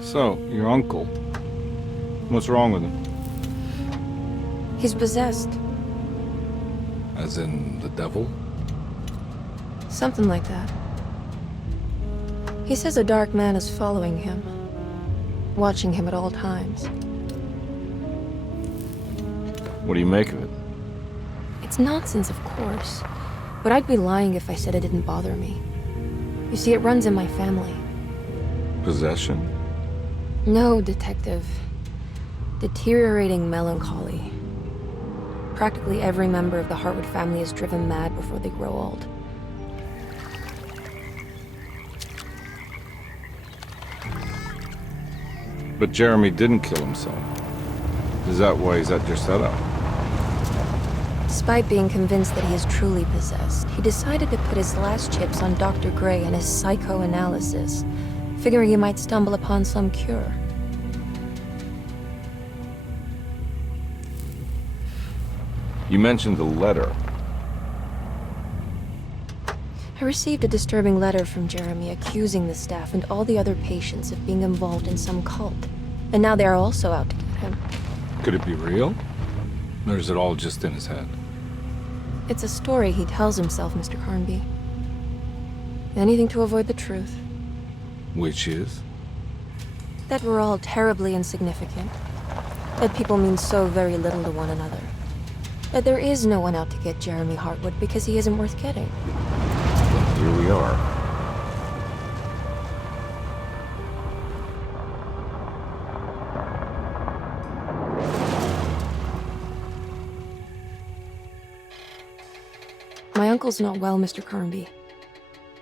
So, your uncle. What's wrong with him? He's possessed. As in the devil? Something like that. He says a dark man is following him, watching him at all times. What do you make of it? It's nonsense, of course, but I'd be lying if I said it didn't bother me. You see, it runs in my family. Possession? No, detective. Deteriorating melancholy. Practically every member of the Hartwood family is driven mad before they grow old. But Jeremy didn't kill himself. Is that why he's at Derceto? Despite being convinced that he is truly possessed, he decided to put his last chips on Dr. Gray and his psychoanalysis, figuring he might stumble upon some cure. You mentioned the letter. I received a disturbing letter from Jeremy accusing the staff and all the other patients of being involved in some cult. And now they are also out to get him. Could it be real? Or is it all just in his head? It's a story he tells himself, Mr. Carnby. Anything to avoid the truth. Which is? That we're all terribly insignificant. That people mean so very little to one another. That there is no one out to get Jeremy Hartwood because he isn't worth getting. Well, here we are. My uncle's not well, Mr. Carnby.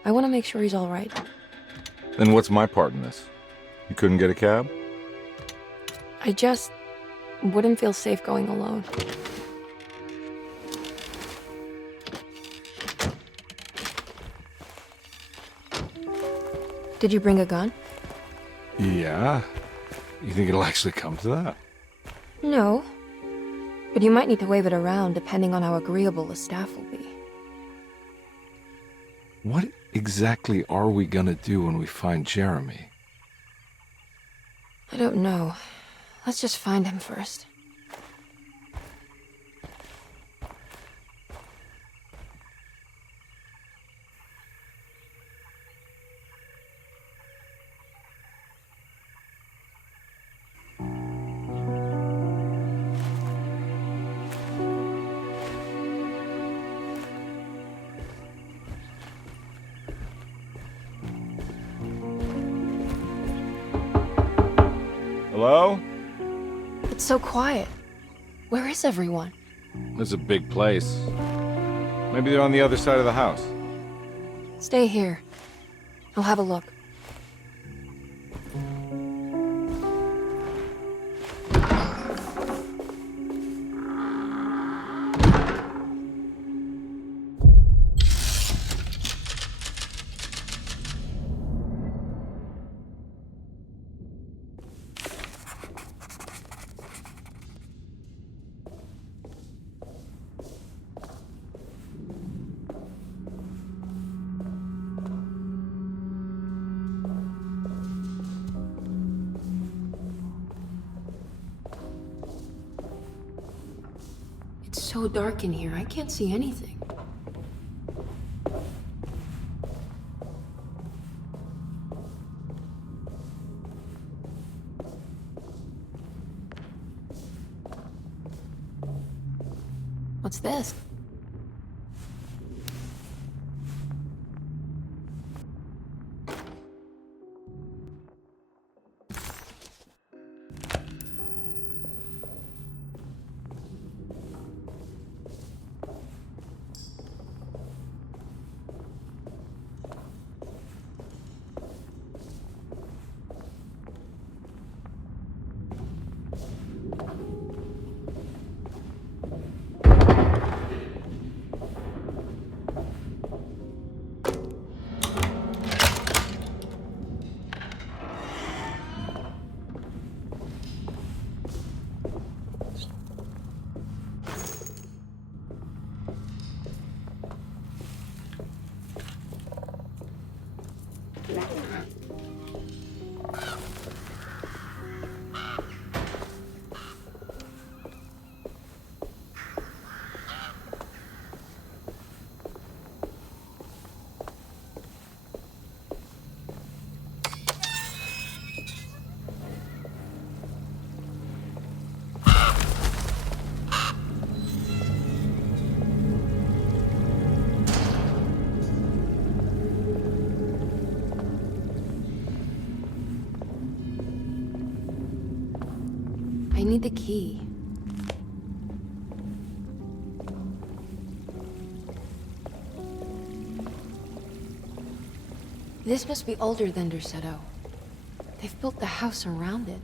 I want to make sure he's all right. Then what's my part in this? You couldn't get a cab? I just wouldn't feel safe going alone. Did you bring a gun? Yeah. You think it'll actually come to that? No. But you might need to wave it around depending on how agreeable the staff will be. What exactly are we gonna do when we find Jeremy? I don't know. Let's just find him first. Hello? It's so quiet. Where is everyone? This is a big place. Maybe they're on the other side of the house. Stay here. I'll have a look. It's so dark in here, I can't see anything. What's this? need the key. This must be older than Derceto. They've built the house around it.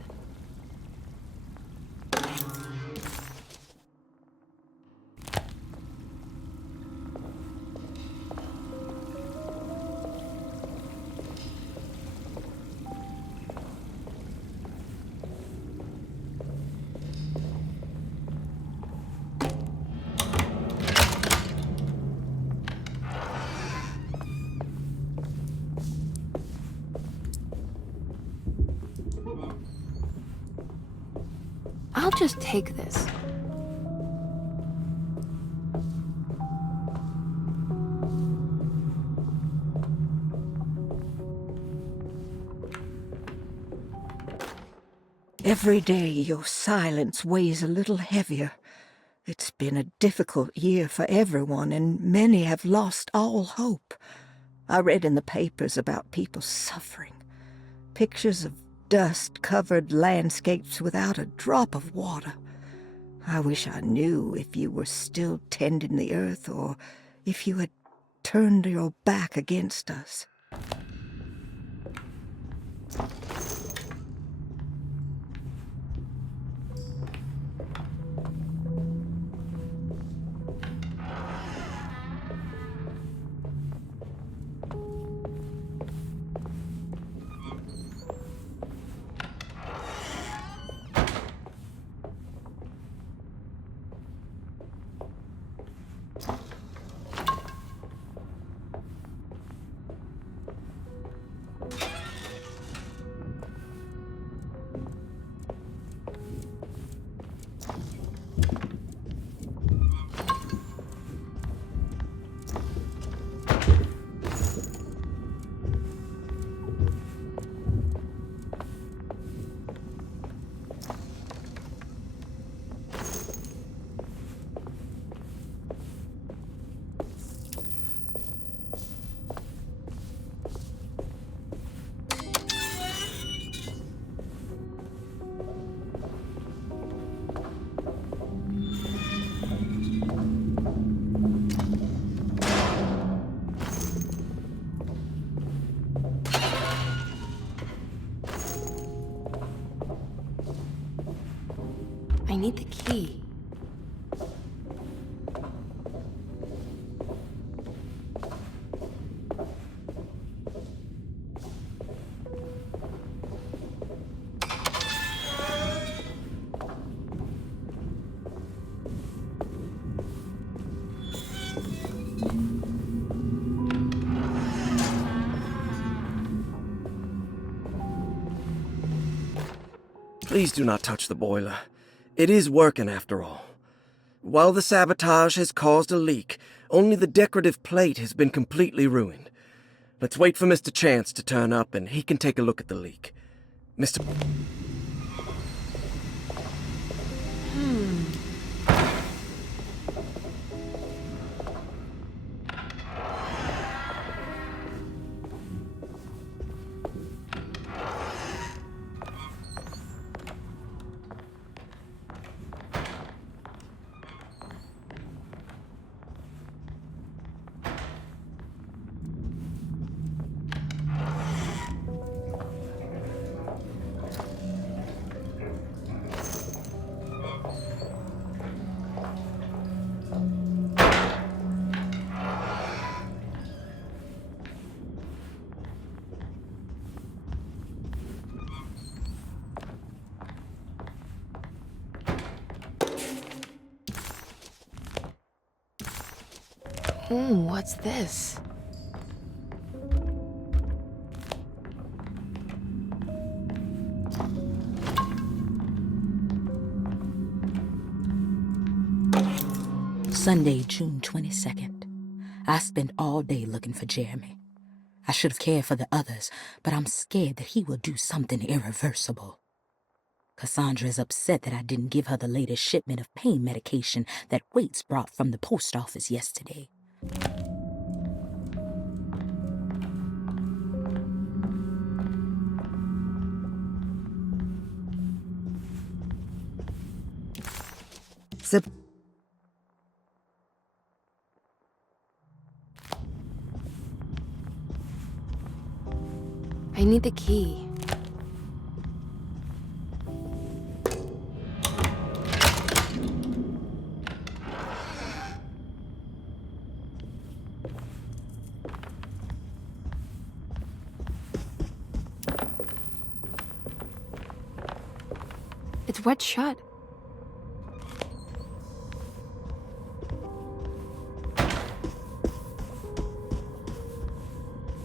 I'll just take this. Every day your silence weighs a little heavier. It's been a difficult year for everyone, and many have lost all hope. I read in the papers about people suffering. Pictures of dust-covered landscapes without a drop of water. I wish I knew if you were still tending the earth or if you had turned your back against us. I need the key. Please do not touch the boiler. It is working after all. While the sabotage has caused a leak, only the decorative plate has been completely ruined. Let's wait for Mr. Chance to turn up and he can take a look at the leak. Mr. What's this? Sunday, June 22nd. I spent all day looking for Jeremy. I should have cared for the others, but I'm scared that he will do something irreversible. Cassandra is upset that I didn't give her the latest shipment of pain medication that Waits brought from the post office yesterday. the... I need the key. It's wet shut.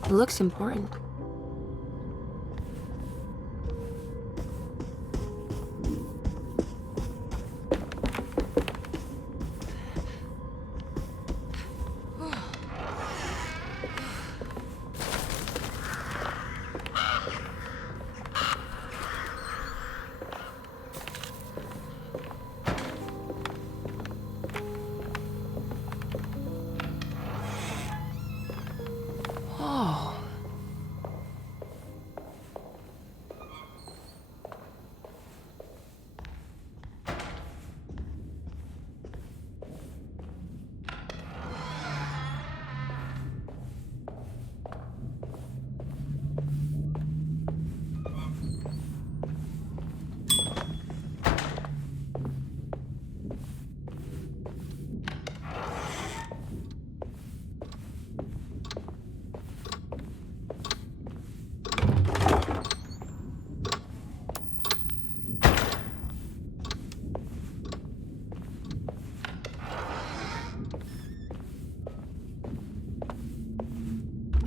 It looks important.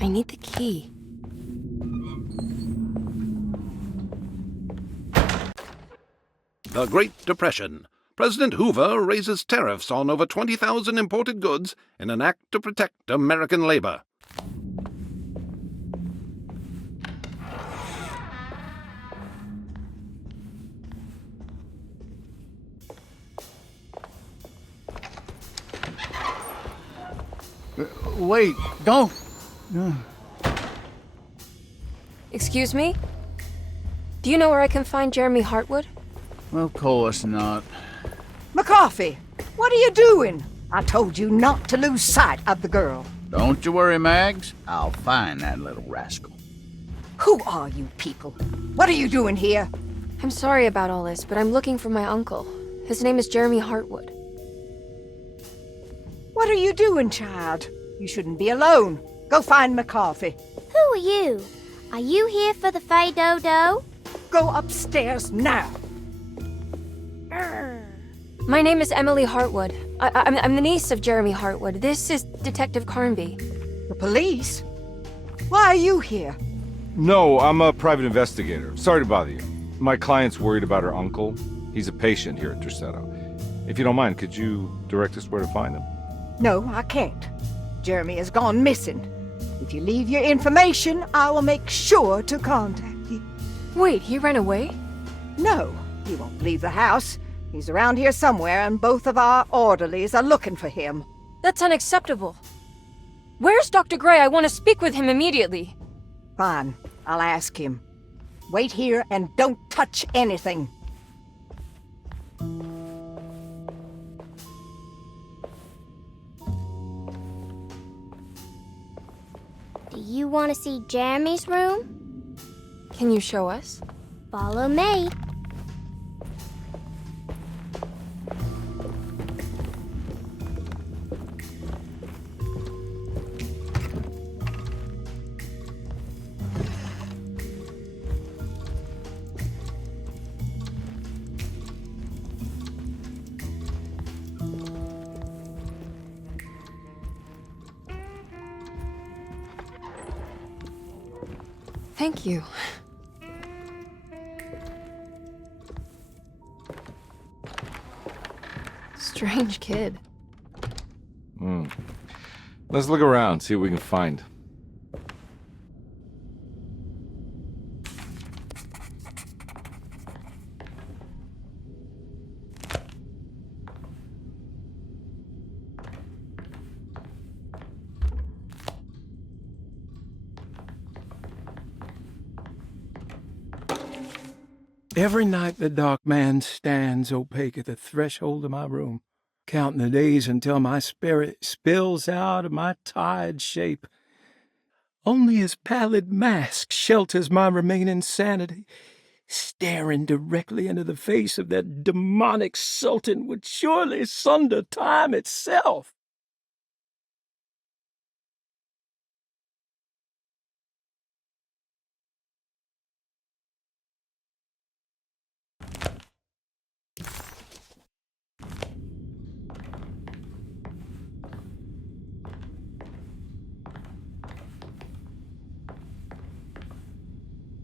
I need the key. The Great Depression. President Hoover raises tariffs on over 20,000 imported goods in an act to protect American labor. Wait, don't. Excuse me? Do you know where I can find Jeremy Hartwood? Of course not. McCarthy, what are you doing? I told you not to lose sight of the girl. Don't you worry, Mags. I'll find that little rascal. Who are you people? What are you doing here? I'm sorry about all this, but I'm looking for my uncle. His name is Jeremy Hartwood. What are you doing, child? You shouldn't be alone. Go find McCarthy. Who are you? Are you here for the Fay Dodo? Go upstairs now. My name is Emily Hartwood. I'm the niece of Jeremy Hartwood. This is Detective Carnby. The police? Why are you here? No, I'm a private investigator. Sorry to bother you. My client's worried about her uncle. He's a patient here at Derceto. If you don't mind, could you direct us where to find him? No, I can't. Jeremy has gone missing. If you leave your information, I will make sure to contact you. Wait, he ran away? No, he won't leave the house. He's around here somewhere, and both of our orderlies are looking for him. That's unacceptable. Where's Dr. Gray? I want to speak with him immediately. Fine, I'll ask him. Wait here and don't touch anything. Do you want to see Jeremy's room? Can you show us? Follow me. Thank you. Strange kid. Let's look around, see what we can find. Every night the dark man stands opaque at the threshold of my room. counting the days until my spirit spills out of my tired shape. Only his pallid mask shelters my remaining sanity. Staring directly into the face of that demonic sultan would surely sunder time itself.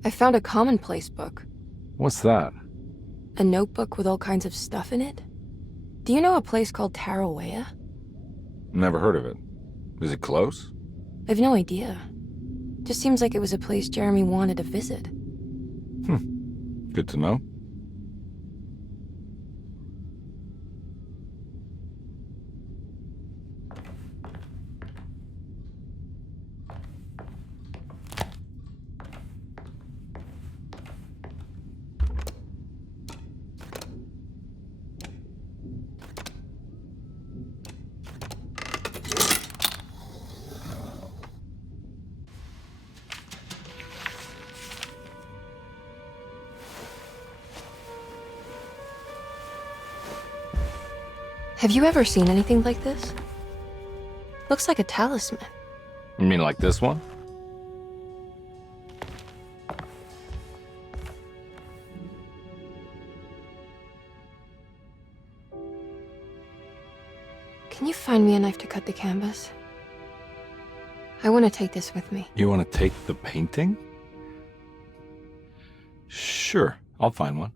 I found a commonplace book. What's that? A notebook with all kinds of stuff in it. Do you know a place called Tarawea? Never heard of it. Is it close? I've no idea. Just seems like it was a place Jeremy wanted to visit. Good to know. Have you ever seen anything like this? Looks like a talisman. You mean like this one? Can you find me a knife to cut the canvas? I want to take this with me. You want to take the painting? Sure, I'll find one.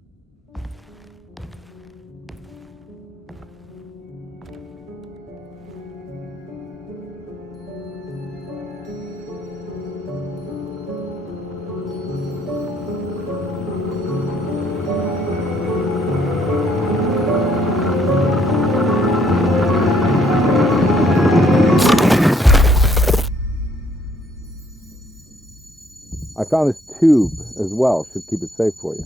I found this tube as well. Should keep it safe for you.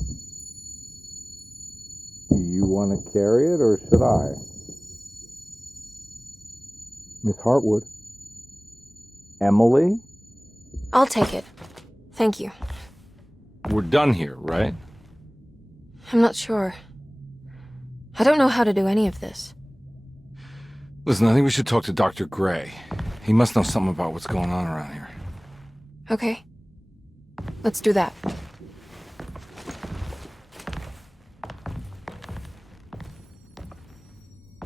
Do you want to carry it or should I? Miss Hartwood? Emily? I'll take it. Thank you. We're done here, right? I'm not sure. I don't know how to do any of this. Listen, I think we should talk to Dr. Gray. He must know something about what's going on around here. Okay. Let's do that.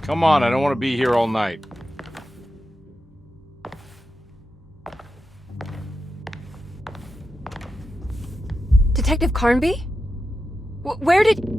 Come on, I don't want to be here all night. Detective Carnby? Where did...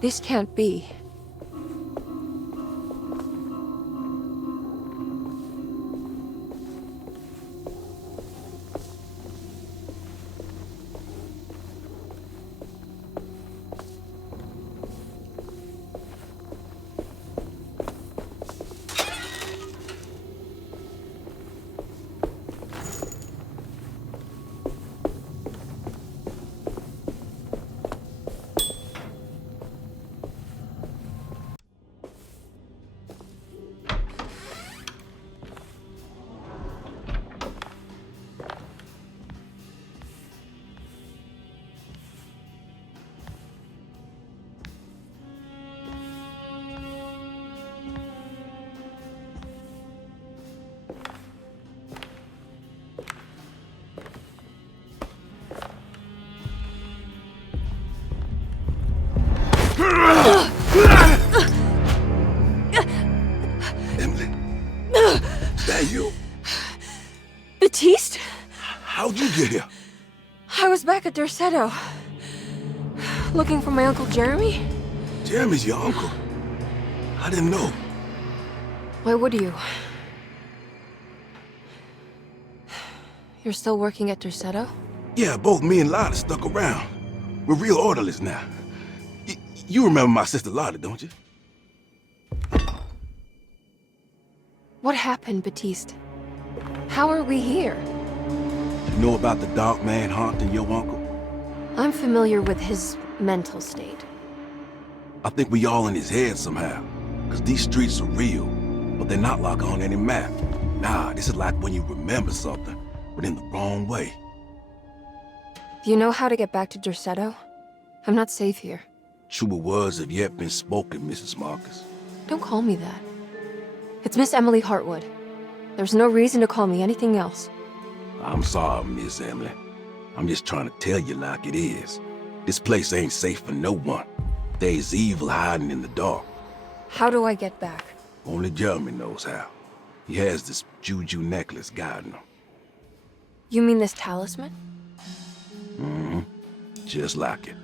This can't be. Emily, is that you? Baptiste? How'd you get here? I was back at Derceto. Looking for my Uncle Jeremy? Jeremy's your uncle. I didn't know. Why would you? You're still working at Derceto? Yeah, both me and Lottie stuck around. We're real orderlies now. You remember my sister Lottie, don't you? What happened, Baptiste? How are we here? You know about the dark man haunting your uncle? I'm familiar with his mental state. I think we all in his head somehow. Cause these streets are real, but they're not like on any map. Nah, this is like when you remember something, but in the wrong way. Do you know how to get back to Derceto? I'm not safe here. Truer words have yet been spoken, Mrs. Marcus. Don't call me that. It's Miss Emily Hartwood. There's no reason to call me anything else. I'm sorry, Miss Emily. I'm just trying to tell you like it is. This place ain't safe for no one. There's evil hiding in the dark. How do I get back? Only Jeremy knows how. He has this juju necklace guiding him. You mean this talisman? Mm-hmm. Just like it.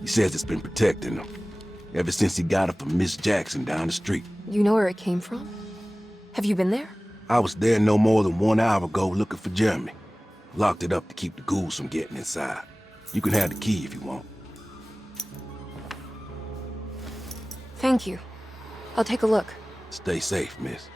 He says it's been protecting him ever since he got it from Miss Jackson down the street. You know where it came from? Have you been there? I was there no more than 1 hour ago looking for Jeremy. Locked it up to keep the ghouls from getting inside. You can have the key if you want. Thank you. I'll take a look. Stay safe, miss.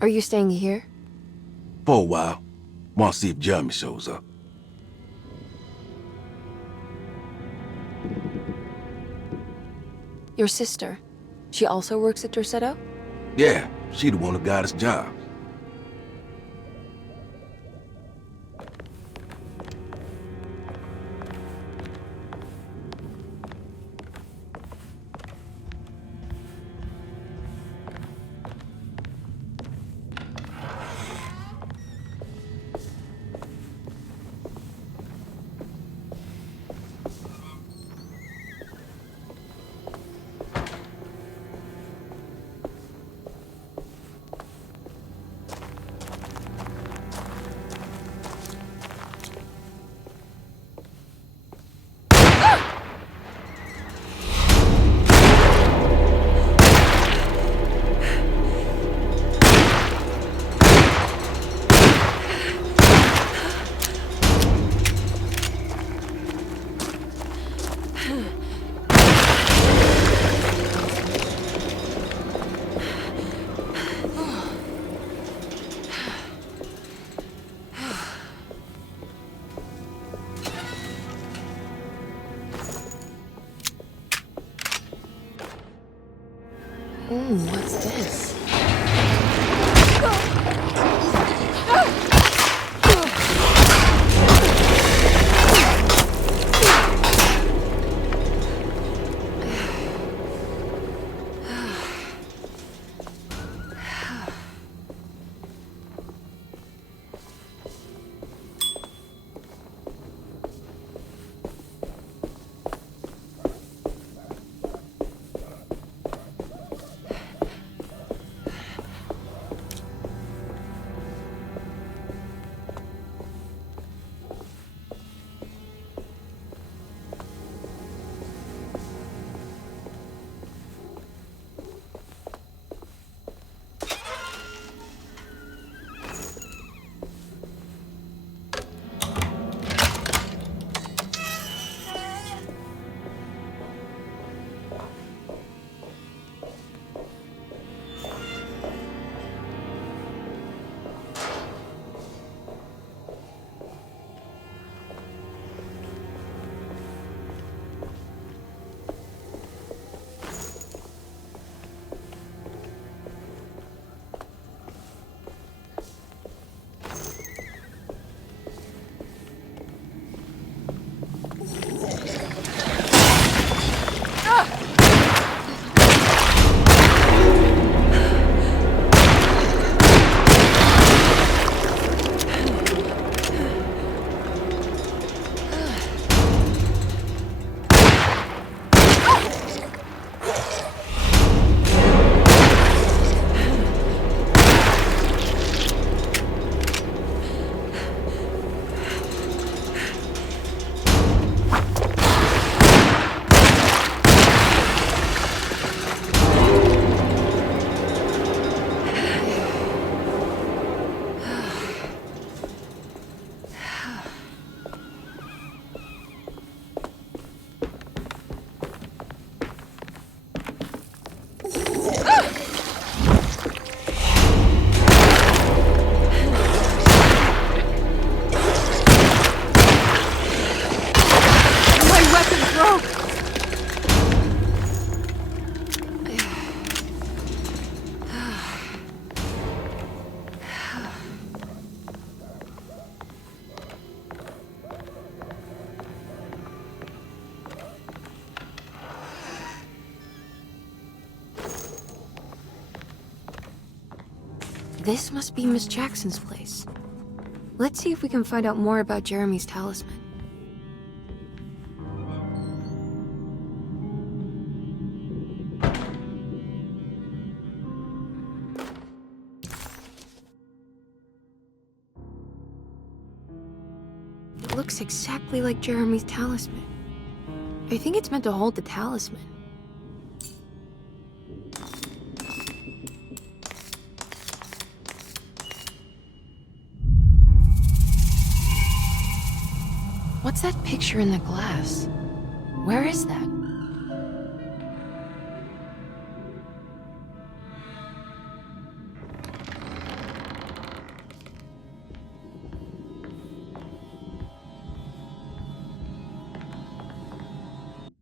Are you staying here? For a while. Want to see if Jeremy shows up. Your sister. She also works at Derceto? Yeah, she the one who got us jobs. What's this? This must be Miss Jackson's place. Let's see if we can find out more about Jeremy's talisman. It looks exactly like Jeremy's talisman. I think it's meant to hold the talisman. What's that picture in the glass? Where is that?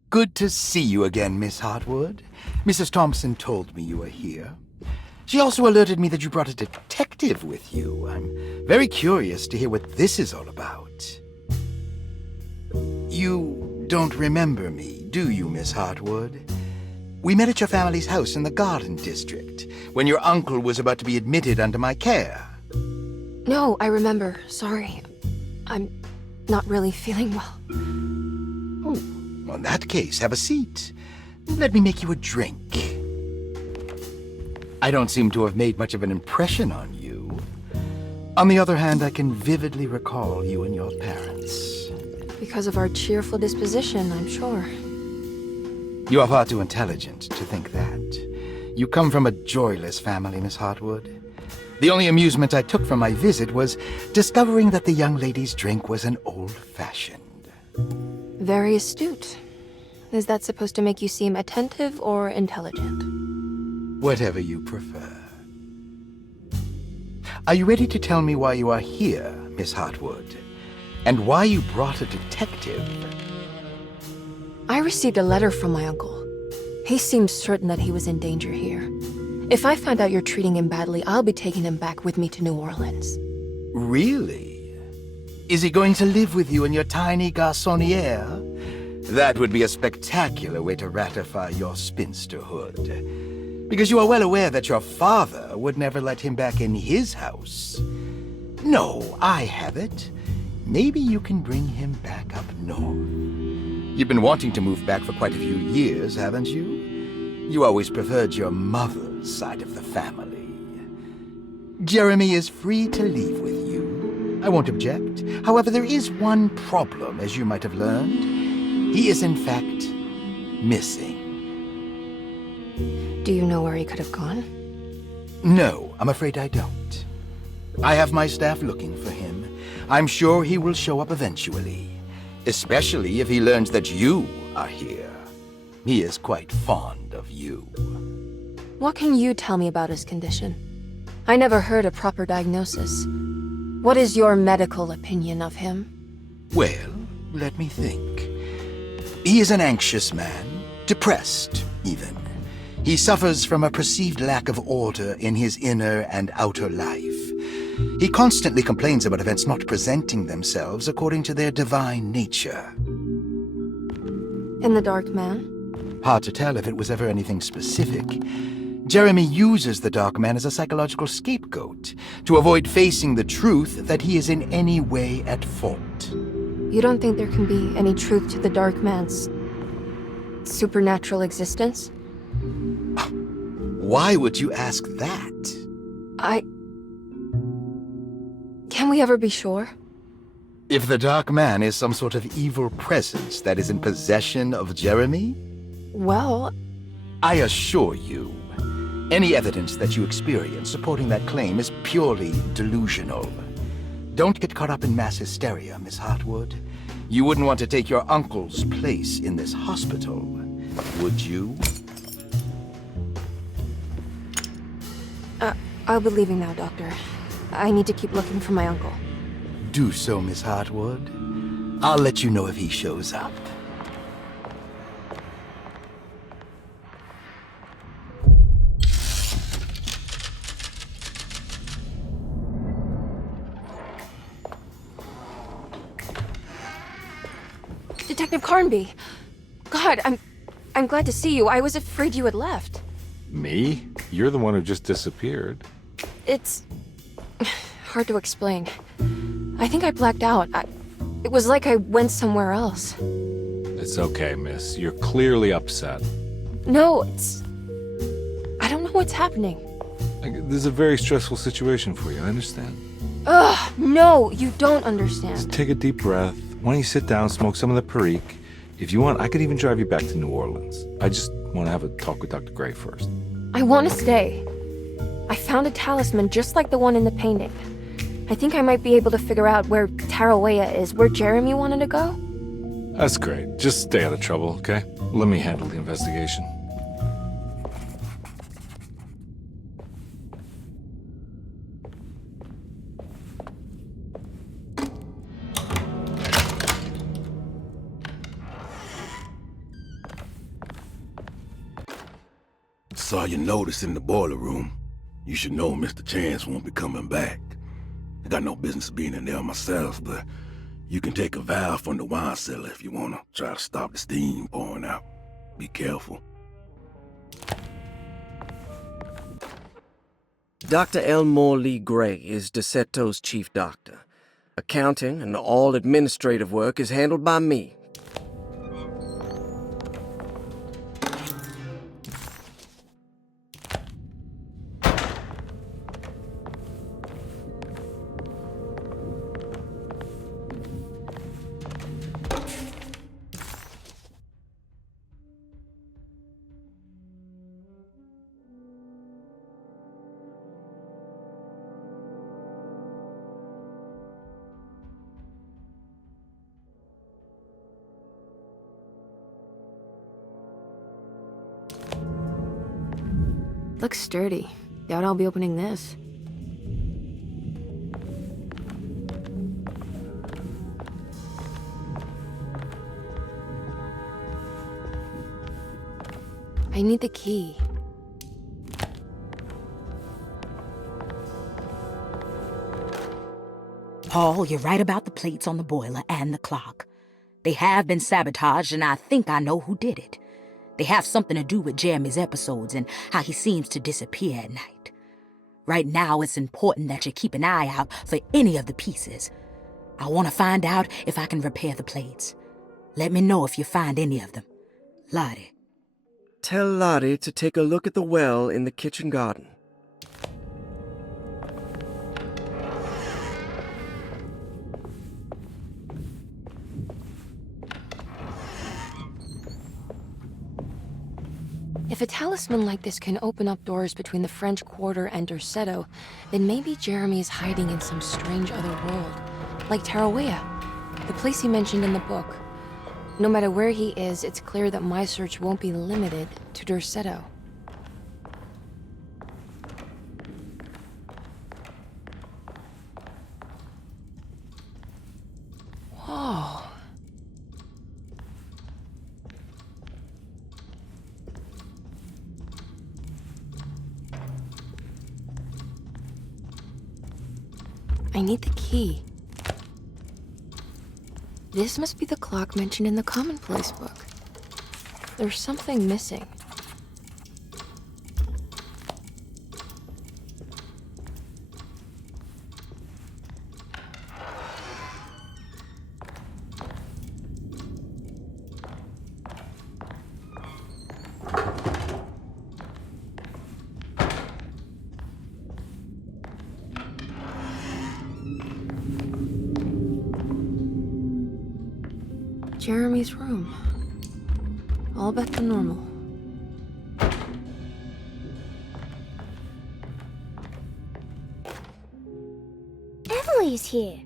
Good to see you again, Miss Hartwood. Mrs. Thompson told me you were here. She also alerted me that you brought a detective with you. I'm very curious to hear what this is all about. You don't remember me, do you, Miss Hartwood? We met at your family's house in the Garden District, when your uncle was about to be admitted under my care. No, I remember. Sorry. I'm not really feeling well. Oh, well, in that case, have a seat. Let me make you a drink. I don't seem to have made much of an impression on you. On the other hand, I can vividly recall you and your parents. Because of our cheerful disposition, I'm sure. You are far too intelligent to think that. You come from a joyless family, Miss Hartwood. The only amusement I took from my visit was discovering that the young lady's drink was an old-fashioned. Very astute. Is that supposed to make you seem attentive or intelligent? Whatever you prefer. Are you ready to tell me why you are here, Miss Hartwood? And why you brought a detective? I received a letter from my uncle. He seemed certain that he was in danger here. If I find out you're treating him badly, I'll be taking him back with me to New Orleans. Really? Is he going to live with you in your tiny garçonniere? That would be a spectacular way to ratify your spinsterhood. Because you are well aware that your father would never let him back in his house. No, I have it. Maybe you can bring him back up north. You've been wanting to move back for quite a few years, haven't you? You always preferred your mother's side of the family. Jeremy is free to leave with you. I won't object. However, there is one problem, as you might have learned. He is, in fact, missing. Do you know where he could have gone? No, I'm afraid I don't. I have my staff looking for him. I'm sure he will show up eventually, especially if he learns that you are here. He is quite fond of you. What can you tell me about his condition? I never heard a proper diagnosis. What is your medical opinion of him? Well, let me think. He is an anxious man, depressed, even. He suffers from a perceived lack of order in his inner and outer life. He constantly complains about events not presenting themselves according to their divine nature. And the Dark Man? Hard to tell if it was ever anything specific. Jeremy uses the Dark Man as a psychological scapegoat to avoid facing the truth that he is in any way at fault. You don't think there can be any truth to the Dark Man's supernatural existence? Why would you ask that? Can we ever be sure? If the Dark Man is some sort of evil presence that is in possession of Jeremy? Well, I assure you, any evidence that you experience supporting that claim is purely delusional. Don't get caught up in mass hysteria, Miss Hartwood. You wouldn't want to take your uncle's place in this hospital, would you? I'll be leaving now, Doctor. I need to keep looking for my uncle. Do so, Miss Hartwood. I'll let you know if he shows up. Detective Carnby! God, I'm glad to see you. I was afraid you had left. Me? You're the one who just disappeared. It's hard to explain. I think I blacked out. It was like I went somewhere else. It's okay, miss. You're clearly upset. No, I don't know what's happening. This is a very stressful situation for you, I understand. Ugh, no, you don't understand. Just take a deep breath. Why don't you sit down, smoke some of the Perique? If you want, I could even drive you back to New Orleans. I just want to have a talk with Dr. Gray first. I want to stay. I found a talisman just like the one in the painting. I think I might be able to figure out where Tarawea is, where Jeremy wanted to go. That's great. Just stay out of trouble, okay? Let me handle the investigation. Saw your notice in the boiler room. You should know Mr. Chance won't be coming back. I got no business being in there myself, but you can take a valve from the wine cellar if you want to try to stop the steam pouring out. Be careful. Dr. Elmore Lee Gray is Derceto's chief doctor. Accounting and all administrative work is handled by me. Looks sturdy. Doubt I'll be opening this. I need the key. Paul, you're right about the plates on the boiler and the clock. They have been sabotaged, and I think I know who did it. They have something to do with Jeremy's episodes and how he seems to disappear at night. Right now, it's important that you keep an eye out for any of the pieces. I want to find out if I can repair the plates. Let me know if you find any of them. Lottie. Tell Lottie to take a look at the well in the kitchen garden. If a talisman like this can open up doors between the French Quarter and Derceto, then maybe Jeremy is hiding in some strange other world, like Tarawea, the place he mentioned in the book. No matter where he is, it's clear that my search won't be limited to Derceto. Whoa. I need the key. This must be the clock mentioned in the commonplace book. There's something missing. Jeremy's room. All back to normal. Emily's here.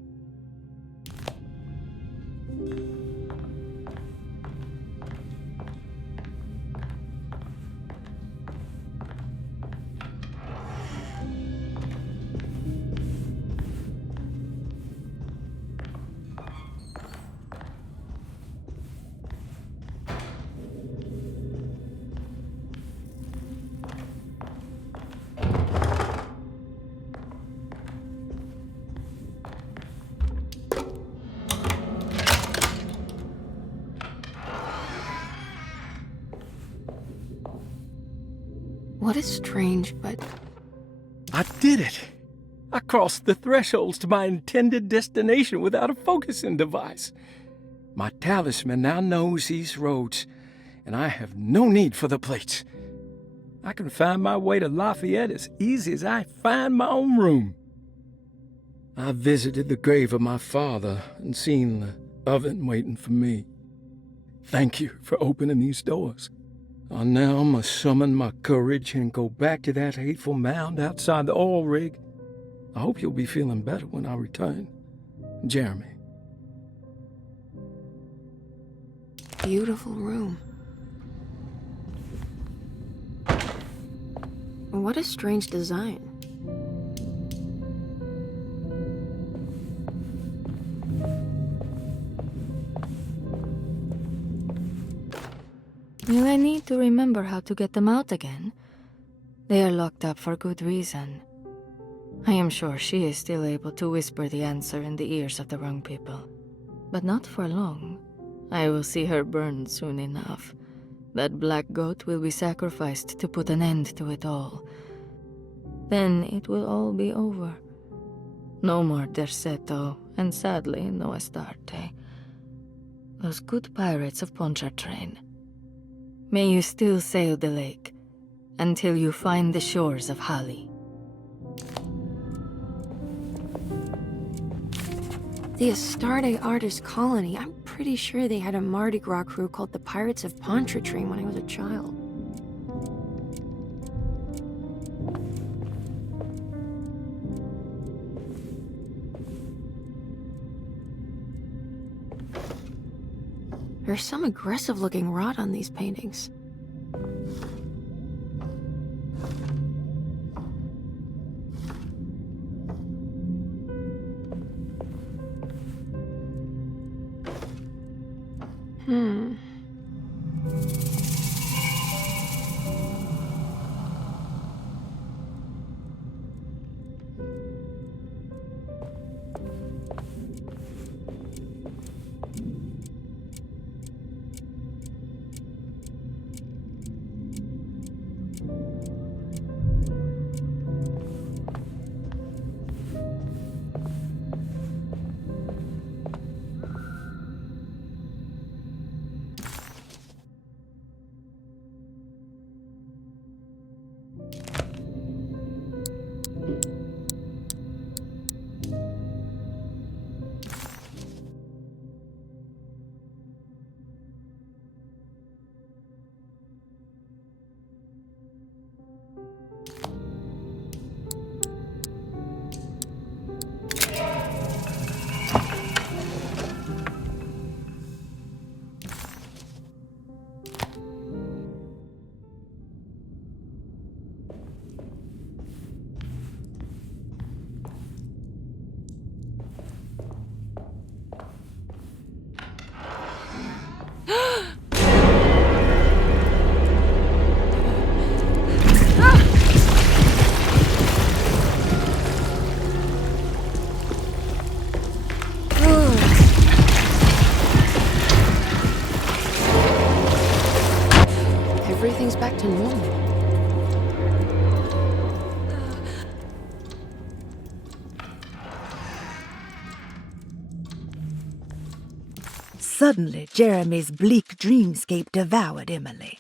What is strange, but I did it! I crossed the thresholds to my intended destination without a focusing device. My talisman now knows these roads, and I have no need for the plates. I can find my way to Lafayette as easy as I find my own room. I visited the grave of my father and seen the oven waiting for me. Thank you for opening these doors. I now must summon my courage and go back to that hateful mound outside the oil rig. I hope you'll be feeling better when I return. Jeremy. Beautiful room. What a strange design. Will I need to remember how to get them out again? They are locked up for good reason. I am sure she is still able to whisper the answer in the ears of the wrong people. But not for long. I will see her burned soon enough. That black goat will be sacrificed to put an end to it all. Then it will all be over. No more Derceto, and sadly, no Astarte. Those good pirates of Pontchartrain. May you still sail the lake, until you find the shores of Hali. The Astarte artist colony. I'm pretty sure they had a Mardi Gras crew called the Pirates of Pontchartrain when I was a child. There's some aggressive-looking rot on these paintings. Everything's back to normal. Suddenly, Jeremy's bleak dreamscape devoured Emily.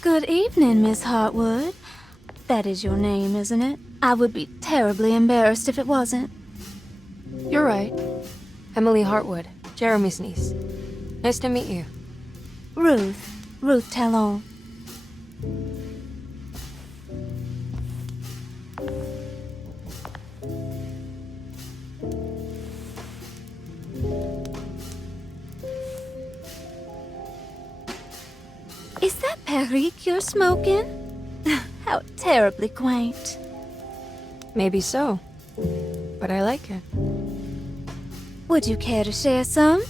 Good evening, Miss Hartwood. That is your name, isn't it? I would be terribly embarrassed if it wasn't. You're right. Emily Hartwood, Jeremy's niece. Nice to meet you. Ruth Talon. Is that Perique you're smoking? How terribly quaint. Maybe so, but I like it. Would you care to share some?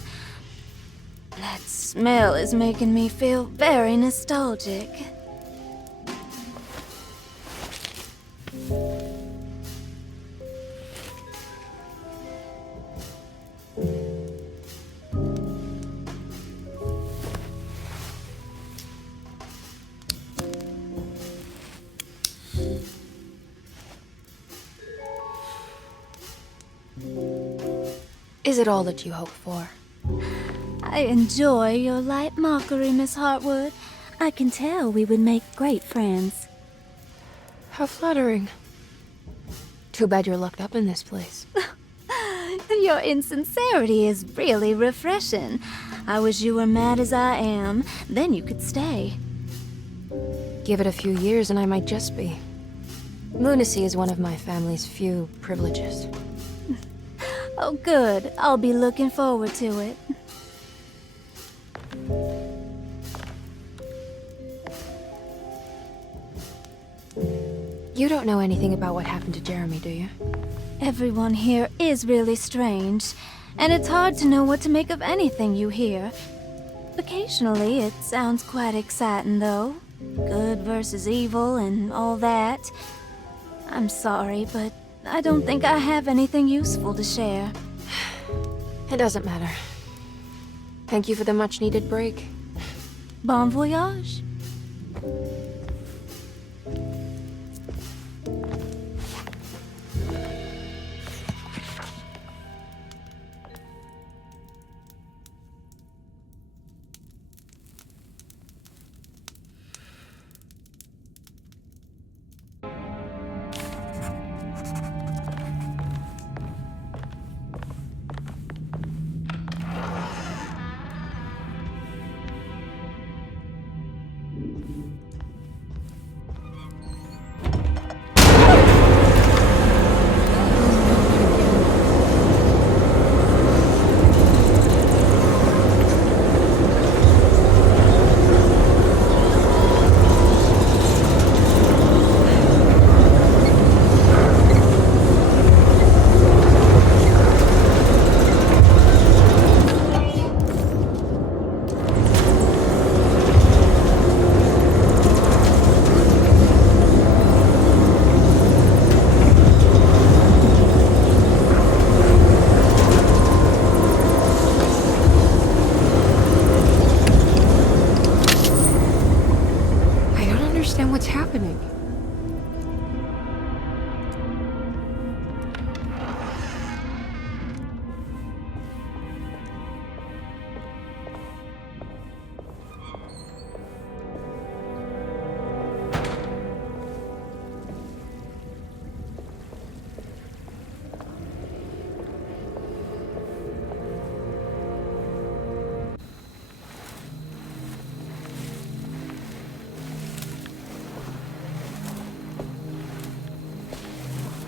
That smell is making me feel very nostalgic. Is it all that you hope for? I enjoy your light mockery, Miss Hartwood. I can tell we would make great friends. How flattering. Too bad you're locked up in this place. Your insincerity is really refreshing. I wish you were mad as I am. Then you could stay. Give it a few years and I might just be. Lunacy is one of my family's few privileges. Oh, good. I'll be looking forward to it. You don't know anything about what happened to Jeremy, do you? Everyone here is really strange, and it's hard to know what to make of anything you hear. Occasionally, it sounds quite exciting, though. Good versus evil and all that. I'm sorry, but I don't think I have anything useful to share. It doesn't matter. Thank you for the much-needed break. Bon voyage. What's happening?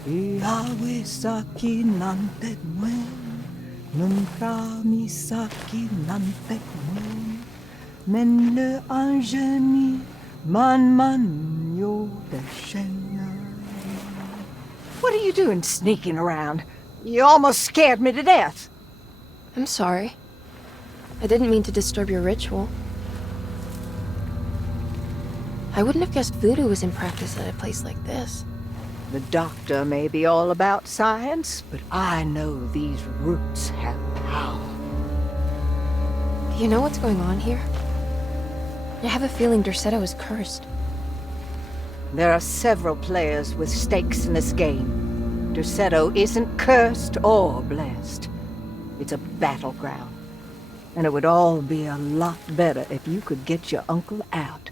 Ihawisaki nantet mwen, Nunkramisaki nantet mwen, Men le anjeni man yo deshena. What are you doing sneaking around? You almost scared me to death. I'm sorry. I didn't mean to disturb your ritual. I wouldn't have guessed voodoo was in practice at a place like this. The doctor may be all about science, but I know these roots have power. Do you know what's going on here? I have a feeling Derceto is cursed. There are several players with stakes in this game. Derceto isn't cursed or blessed. It's a battleground. And it would all be a lot better if you could get your uncle out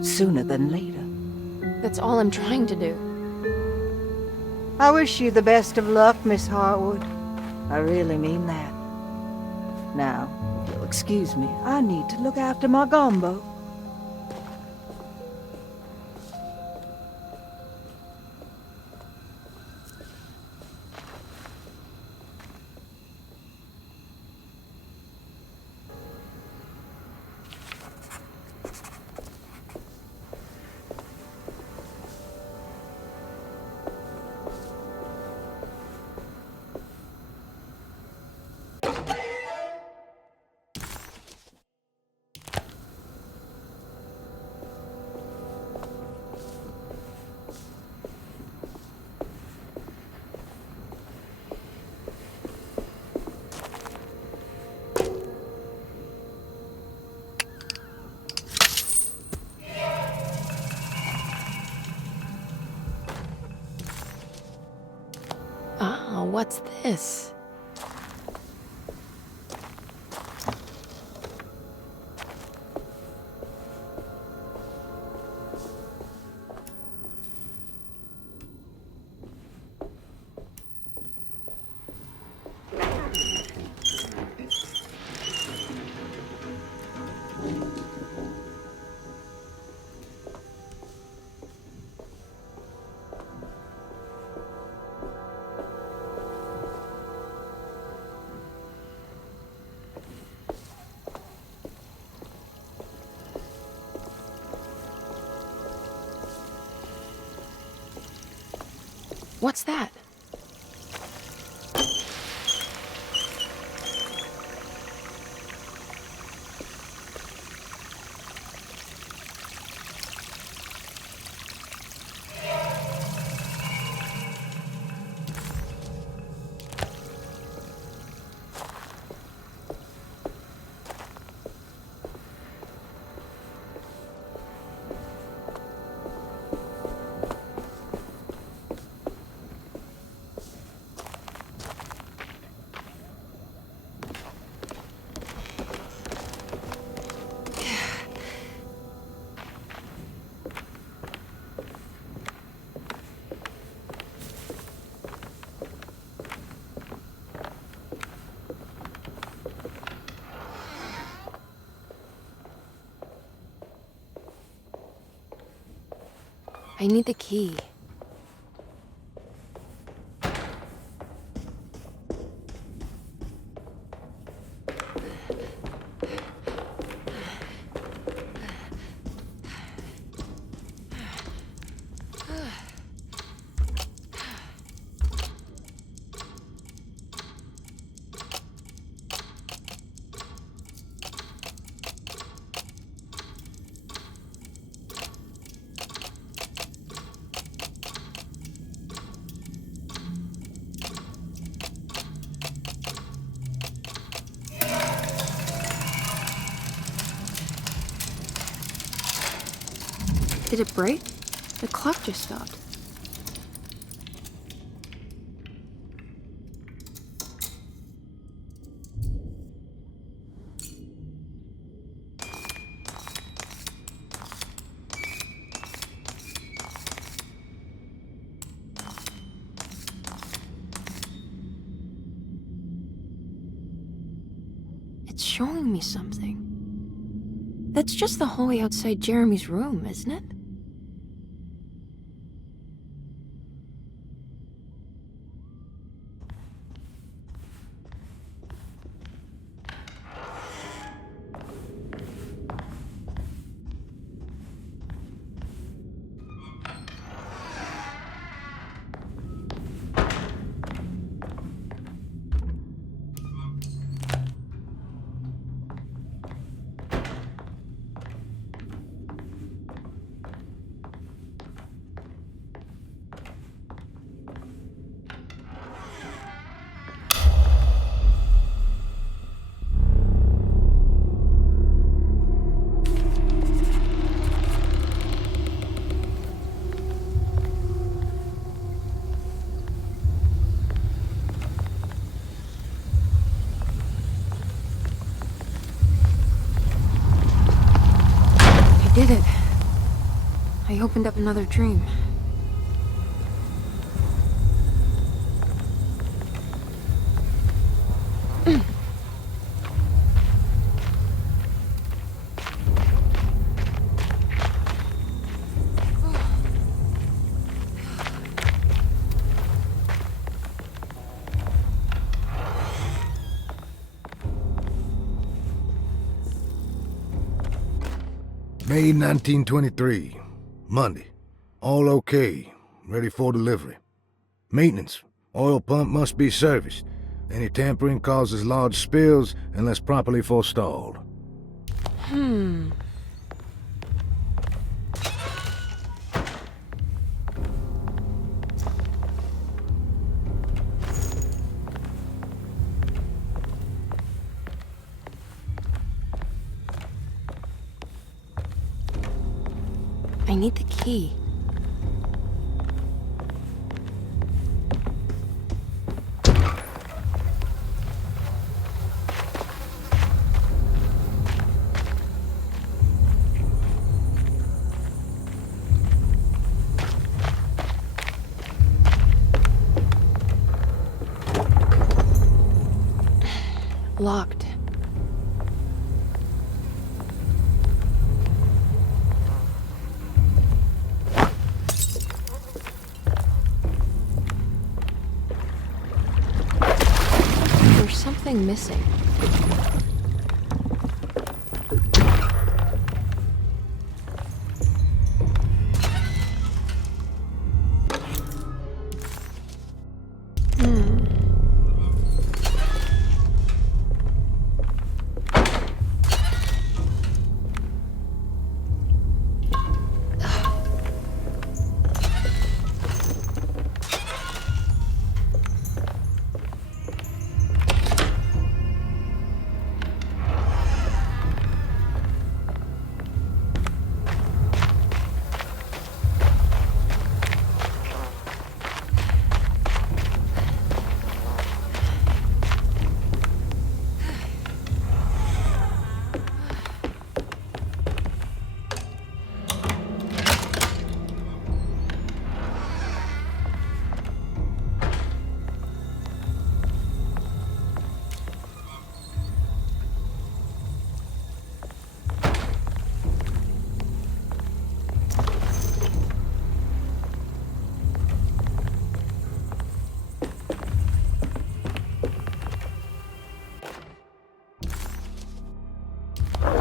sooner than later. That's all I'm trying to do. I wish you the best of luck, Miss Harwood. I really mean that. Now, if you'll excuse me, I need to look after my gumbo. Ah, what's this? What's that? I need the key. Did it break? The clock just stopped. It's showing me something. That's just the hallway outside Jeremy's room, isn't it? opened up another dream. May 1923. Monday. All okay. Ready for delivery. Maintenance. Oil pump must be serviced. Any tampering causes large spills unless properly forestalled. I need the key. Locked. There's something missing.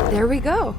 There we go.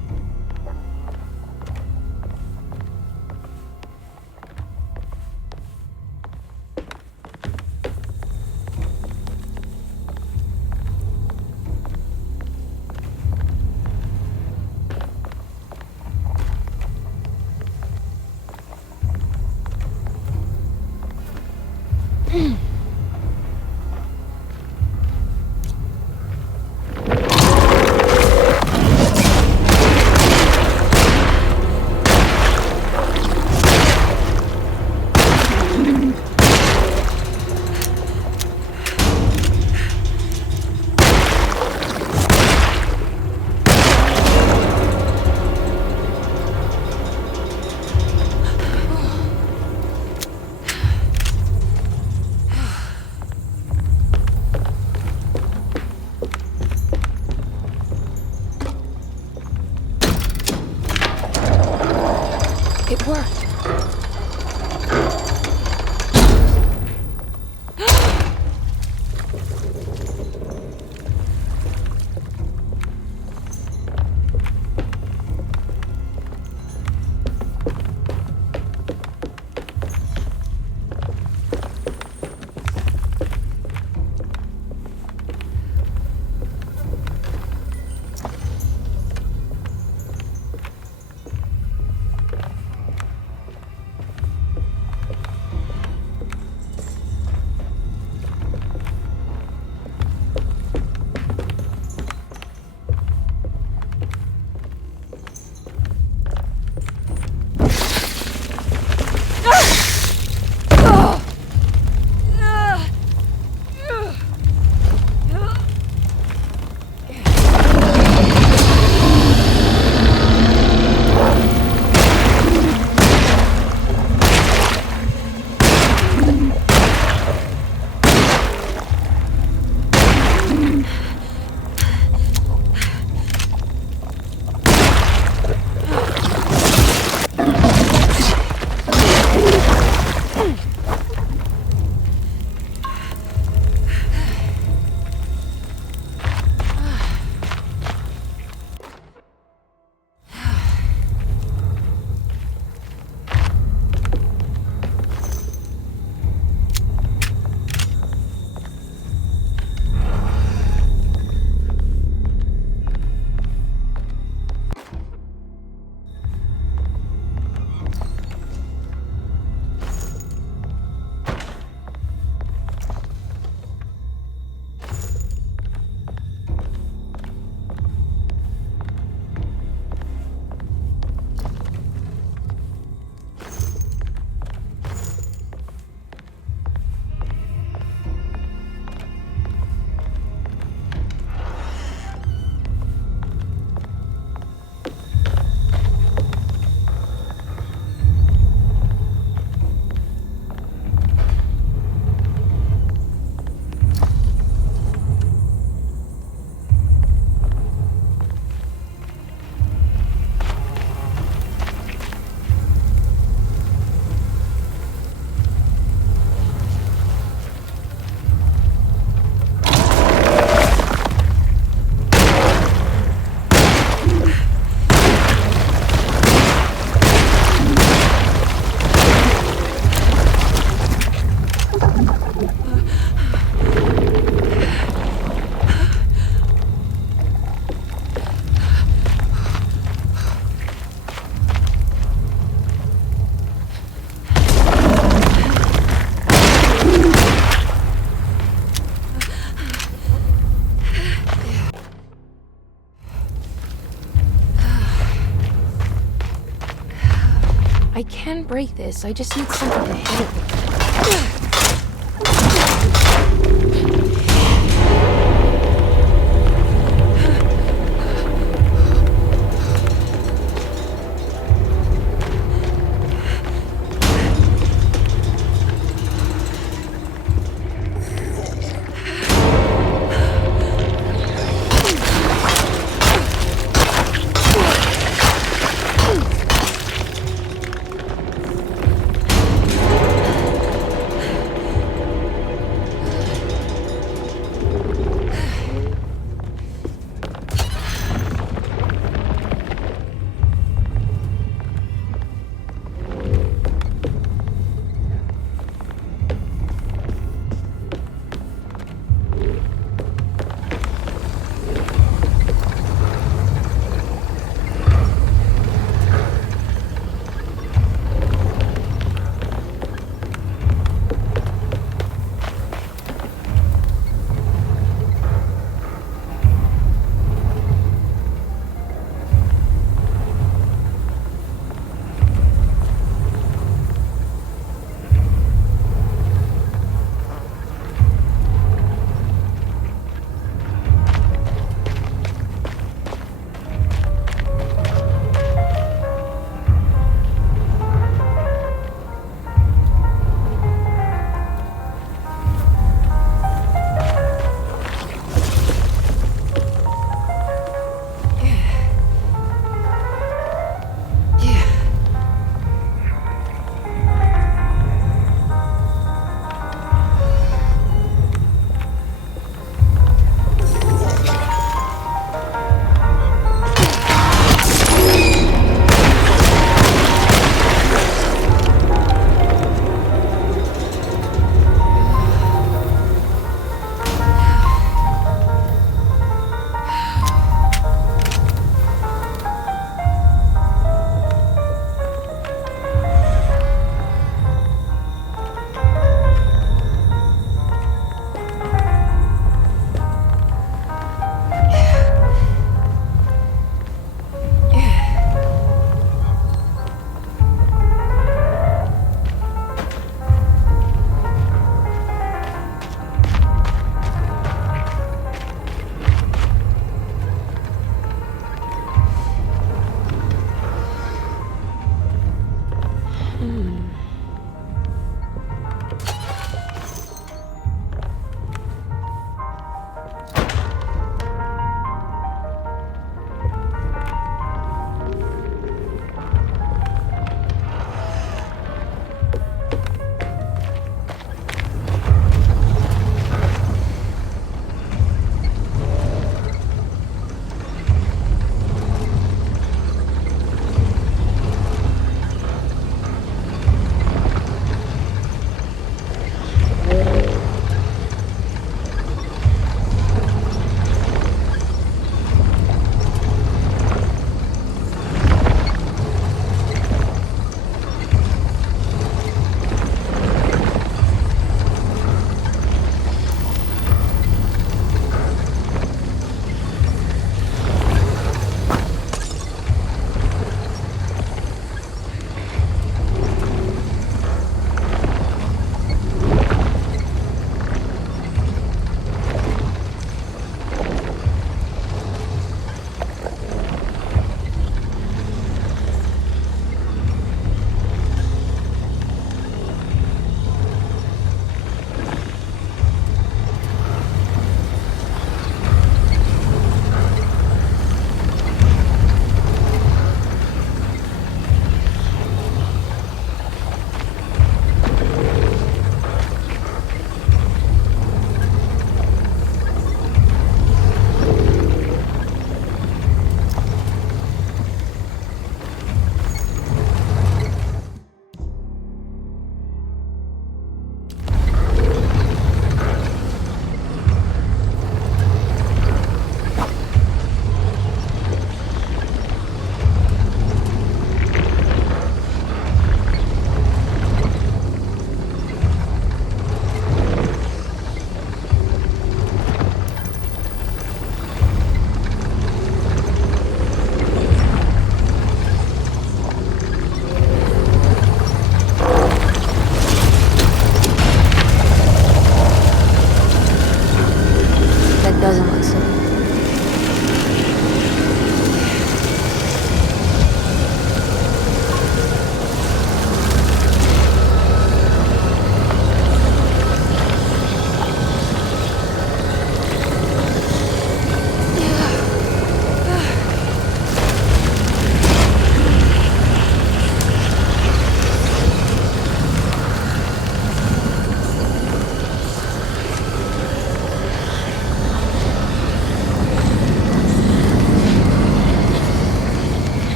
can break this. I just need something to hit it with.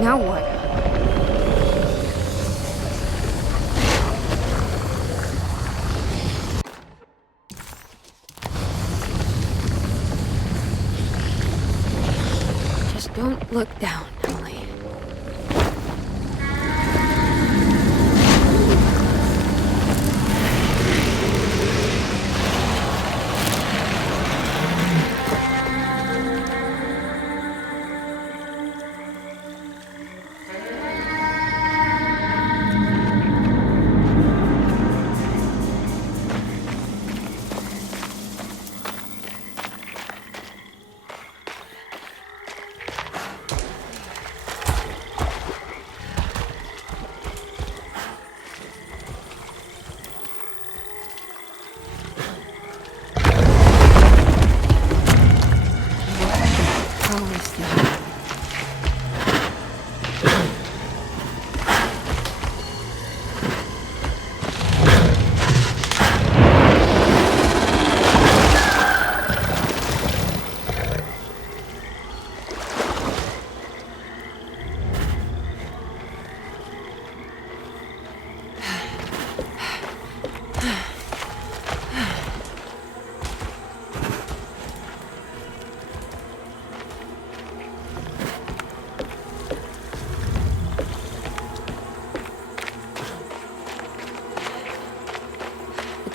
Now what? Just don't look down, Emily.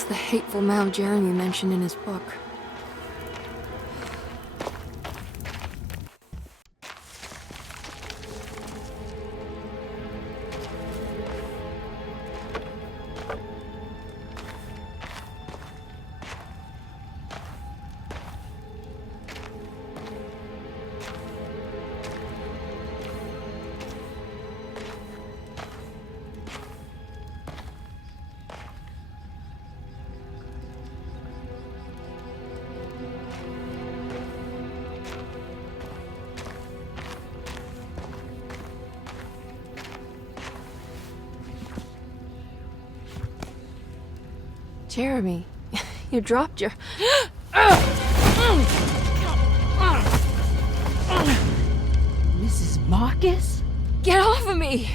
The hateful mound Jeremy mentioned in his book. Jeremy, you dropped your... Mrs. Marcus? Get off of me!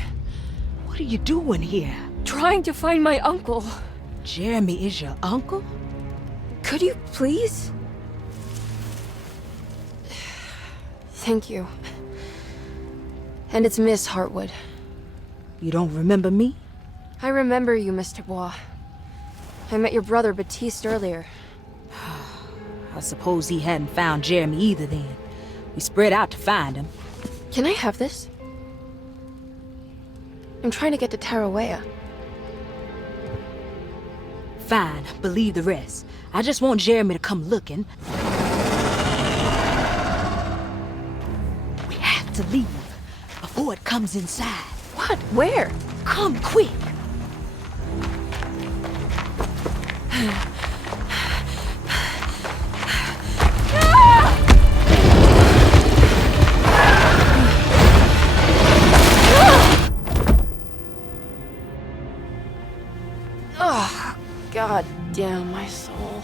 What are you doing here? Trying to find my uncle. Jeremy is your uncle? Could you please? Thank you. And it's Miss Hartwood. You don't remember me? I remember you, Mr. Bois. I met your brother Baptiste earlier. I suppose he hadn't found Jeremy either then. We spread out to find him. Can I have this? I'm trying to get to Tarawea. Fine, believe the rest. I just want Jeremy to come looking. We have to leave before it comes inside. What? Where? Come quick! Oh, God damn my soul.